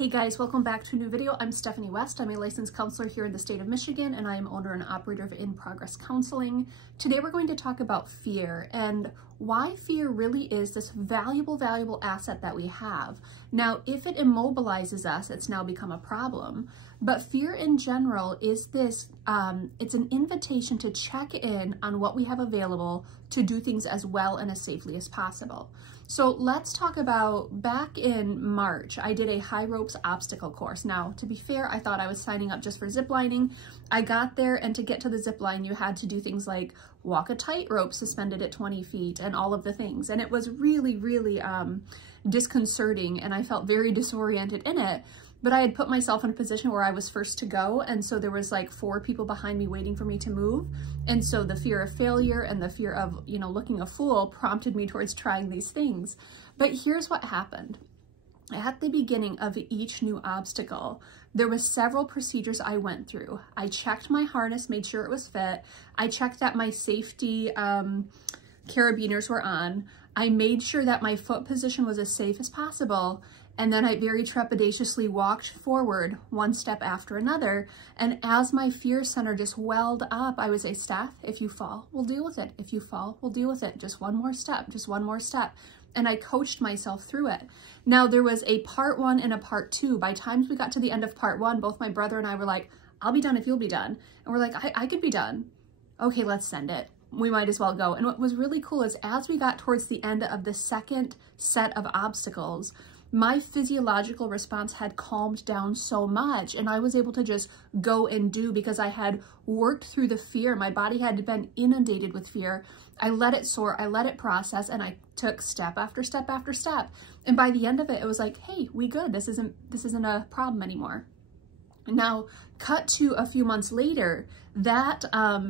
Hey guys, welcome back to a new video. I'm Stephanie West. I'm a licensed counselor here in the state of Michigan, and I am owner and operator of In Progress Counseling. Today we're going to talk about fear and why fear really is this valuable asset that we have. Now, if it immobilizes us, it's now become a problem. But fear in general is this, it's an invitation to check in on what we have available to do things as well and as safely as possible. So let's talk about back in March, I did a high ropes obstacle course. Now, to be fair, I thought I was signing up just for zip lining. I got there, and to get to the zip line, you had to do things like walk a tightrope suspended at 20 feet and all of the things. And it was really disconcerting, and I felt very disoriented in it. But I had put myself in a position where I was first to go, and so there was like 4 people behind me waiting for me to move. And so the fear of failure and the fear of, looking a fool prompted me towards trying these things. But here's what happened. At the beginning of each new obstacle, there was several procedures I went through. I checked my harness, made sure it was fit. I checked that my safety carabiners were on. I made sure that my foot position was as safe as possible. And then I very trepidatiously walked forward one step after another. And as my fear center just welled up, I would say, Steph, if you fall, we'll deal with it. If you fall, we'll deal with it. Just one more step, just one more step. And I coached myself through it. Now, there was a part 1 and a part 2. By times we got to the end of part 1, both my brother and I were like, I'll be done if you'll be done. And we're like, I could be done. Okay, let's send it. We might as well go. And what was really cool is as we got towards the end of the second set of obstacles, my physiological response had calmed down so much, and I was able to just go and do because I had worked through the fear. My body had been inundated with fear. I let it soar, I let it process, and I took step after step after step. And by the end of it, it was like, hey, we good. This isn't a problem anymore. Now, cut to a few months later, that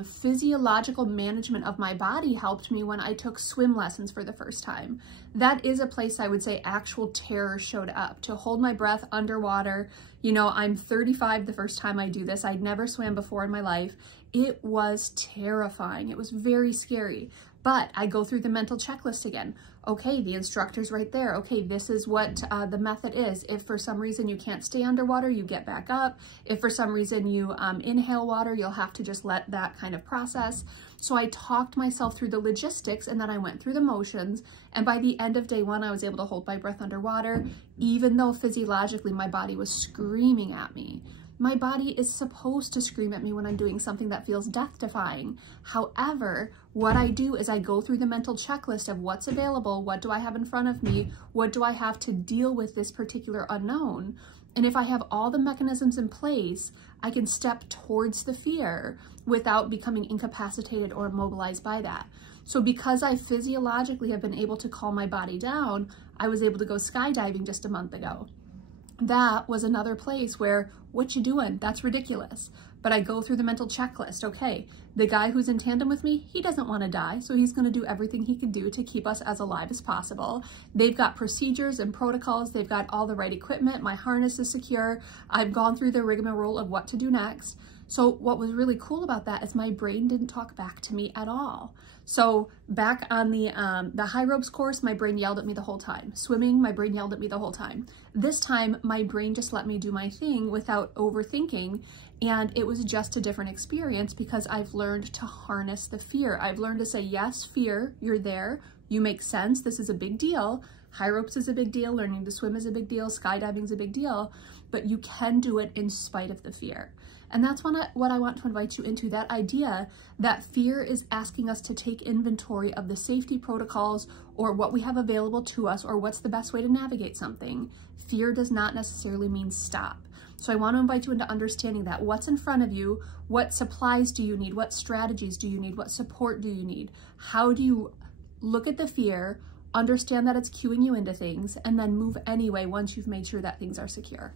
physiological management of my body helped me when I took swim lessons for the first time. That is a place I would say actual terror showed up. To hold my breath underwater, I'm 35 the first time I do this. I'd never swam before in my life. It was terrifying. It was very scary. But I go through the mental checklist again. Okay, the instructor's right there. Okay, this is what the method is. If for some reason you can't stay underwater, you get back up. If for some reason you inhale water, you'll have to just let that kind of process. So I talked myself through the logistics, and then I went through the motions. And by the end of day 1, I was able to hold my breath underwater, even though physiologically my body was screaming at me. My body is supposed to scream at me when I'm doing something that feels death-defying. However, what I do is I go through the mental checklist of what's available, what do I have in front of me, what do I have to deal with this particular unknown. And if I have all the mechanisms in place, I can step towards the fear without becoming incapacitated or immobilized by that. So because I physiologically have been able to calm my body down, I was able to go skydiving just a month ago. That was another place where, what you doing? That's ridiculous. But I go through the mental checklist. Okay, the guy who's in tandem with me, he doesn't want to die, so he's going to do everything he can do to keep us as alive as possible. They've got procedures and protocols. They've got all the right equipment. My harness is secure. I've gone through the rigmarole of what to do next. So what was really cool about that is my brain didn't talk back to me at all. So back on the high ropes course, my brain yelled at me the whole time. Swimming, my brain yelled at me the whole time. This time, my brain just let me do my thing without overthinking. And it was just a different experience because I've learned to harness the fear. I've learned to say, yes, fear, you're there. You make sense. This is a big deal. High ropes is a big deal. Learning to swim is a big deal. Skydiving is a big deal. But you can do it in spite of the fear. And that's what I want to invite you into, that idea that fear is asking us to take inventory of the safety protocols or what we have available to us or what's the best way to navigate something. Fear does not necessarily mean stop. So I want to invite you into understanding that what's in front of you, what supplies do you need, what strategies do you need, what support do you need, how do you look at the fear, understand that it's cueing you into things, and then move anyway once you've made sure that things are secure.